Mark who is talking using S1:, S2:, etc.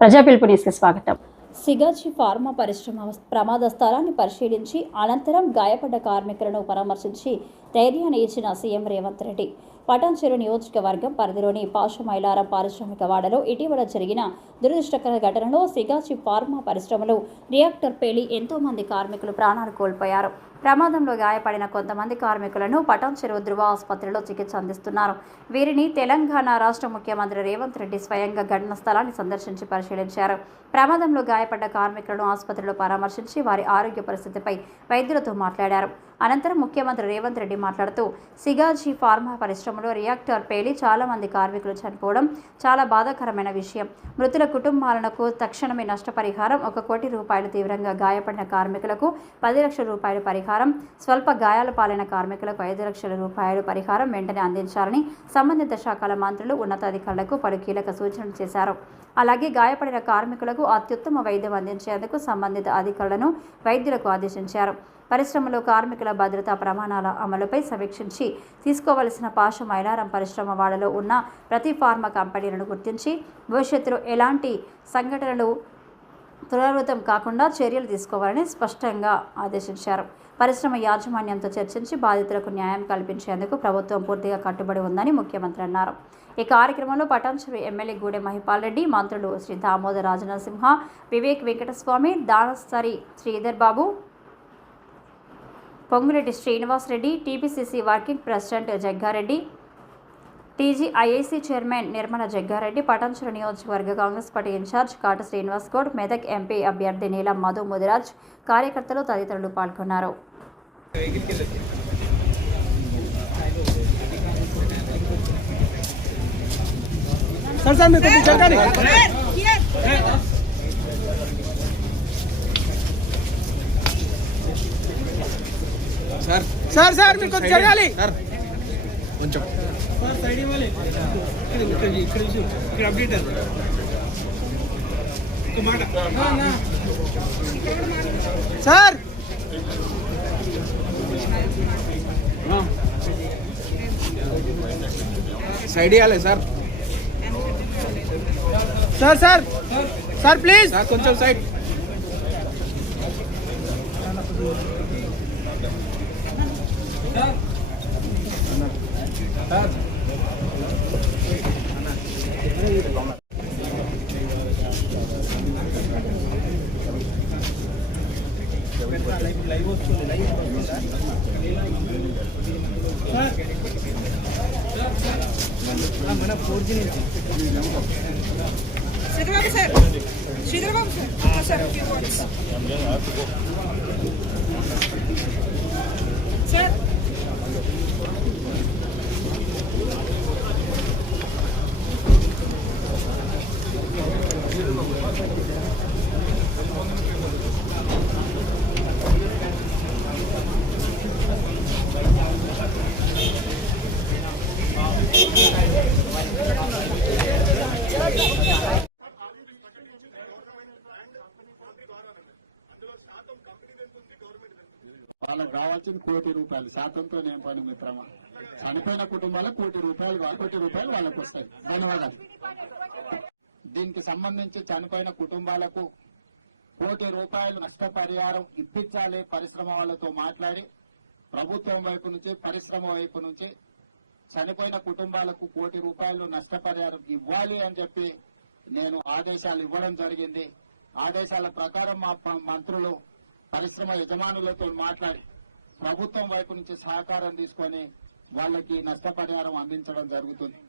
S1: ప్రజా పిలుపు న్యూస్కి స్వాగతం.
S2: సిగాచి ఫార్మా పరిశ్రమ ప్రమాద స్థలాన్ని పరిశీలించి అనంతరం గాయపడ్డ కార్మికులను పరామర్శించి ధైర్యాన్ని ఇచ్చిన సీఎం రేవంత్ రెడ్డి. పటాన్చెరు నియోజకవర్గం పరిధిలోని పాషమైలార పారిశ్రామిక వాడలో ఇటీవల జరిగిన దురదృష్టకర ఘటనలో సిగాచి ఫార్మా పరిశ్రమలో రియాక్టర్ పేలి ఎంతోమంది కార్మికులు ప్రాణాలు కోల్పోయారు. ప్రమాదంలో గాయపడిన కొంతమంది కార్మికులను పటాన్చెరువు ధృవ ఆసుపత్రిలో చికిత్స అందిస్తున్నారు. వీరిని తెలంగాణ రాష్ట్ర ముఖ్యమంత్రి రేవంత్ రెడ్డి స్వయంగా ఘటన స్థలాన్ని సందర్శించి పరిశీలించారు. ప్రమాదంలో గాయపడ్డ కార్మికులను ఆసుపత్రిలో పరామర్శించి వారి ఆరోగ్య పరిస్థితిపై వైద్యులతో మాట్లాడారు. అనంతరం ముఖ్యమంత్రి రేవంత్ రెడ్డి మాట్లాడుతూ సిగాజీ ఫార్మా పరిశ్రమలో రియాక్టర్ పేలి చాలా మంది కార్మికులు చనిపోవడం చాలా బాధాకరమైన విషయం. మృతుల కుటుంబాలకు తక్షణమే నష్టపరిహారం ఒక కోటి రూపాయలు తీవ్రంగా గాయపడిన కార్మికులకు పది లక్షల రూపాయల పరిహారం స్వల్ప గాయాల పాలైన కార్మికులకు ఐదు లక్షల రూపాయలు పరిహారం వెంటనే అందించాలని సంబంధిత శాఖల మంత్రులు ఉన్నతాధికారులకు పలు కీలక సూచనలు చేశారు. అలాగే గాయపడిన కార్మికులకు అత్యుత్తమ వైద్యం అందించేందుకు సంబంధిత అధికారులను వైద్యులకు ఆదేశించారు. పరిశ్రమలో కార్మికుల భద్రతా ప్రమాణాల అమలుపై సమీక్షించి తీసుకోవలసిన పాష మైలారం పరిశ్రమ వాడలో ఉన్న ప్రతి ఫార్మా కంపెనీలను గుర్తించి భవిష్యత్తులో ఎలాంటి సంఘటనలు పునరావృతం కాకుండా చర్యలు తీసుకోవాలని స్పష్టంగా ఆదేశించారు. పరిశ్రమ యాజమాన్యంతో చర్చించి బాధితులకు న్యాయం కల్పించేందుకు ప్రభుత్వం పూర్తిగా కట్టుబడి ఉందని ముఖ్యమంత్రి అన్నారు. ఈ కార్యక్రమంలో పటాన్చెరు ఎమ్మెల్యే గూడె మహిపాల్ రెడ్డి మంత్రులు Shri Damodara Rajanarasimha Vivek Venkataswamy Danasari Sridhar Babu Ponguleti Srinivasa Reddy TPCC working president Jagga Reddy TGIIC chairman Nirmala Jagga Reddy Patancheru నియోజకవర్గ Congress party incharge Kata Srinivas Goud Medak MP అభ్యర్థి నీలం మధు ముదిరాజ్ కార్యకర్తలు తదితరులు పాల్గొన్నారు.
S3: Sir sir
S4: మీరు కొంచెం वाले। ఇక్కడ ఇక్కడ ఇక్కడ అప్డేట్ మాట సార్
S3: సైడ్ ఇవ్వాలి sir
S4: sir sir sir please
S3: sir కొంచెం side
S5: Sridhar Babu sir Sridhar Babu sir ఆ, సార్ few words. సార్
S6: వాళ్ళకి కావాల్సిన కోటి రూపాయలు. శాతంతో నేను పని మిత్రమా? చనిపోయిన కుటుంబాలకు కోటి రూపాయలు కోటి రూపాయలు వాళ్ళకి వస్తాయి ధన్యవాదాలు. దీనికి సంబంధించి చనిపోయిన కుటుంబాలకు కోటి రూపాయలు నష్టపరిహారం ఇప్పించాలి పరిశ్రమ వాళ్ళతో మాట్లాడి ప్రభుత్వం వైపు నుంచి పరిశ్రమ వైపు నుంచి చనిపోయిన కుటుంబాలకు కోటి రూపాయలు నష్టపరిహారం ఇవ్వాలి అని చెప్పి నేను ఆదేశాలు ఇవ్వడం జరిగింది. ఆదేశాల ప్రకారం మా మంత్రులు పరిశ్రమ యజమానులతో మాట్లాడి ప్రభుత్వం వైపు నుంచి సహకారం తీసుకొని వాళ్ళకి నష్టపరిహారం అందించడం జరుగుతుంది.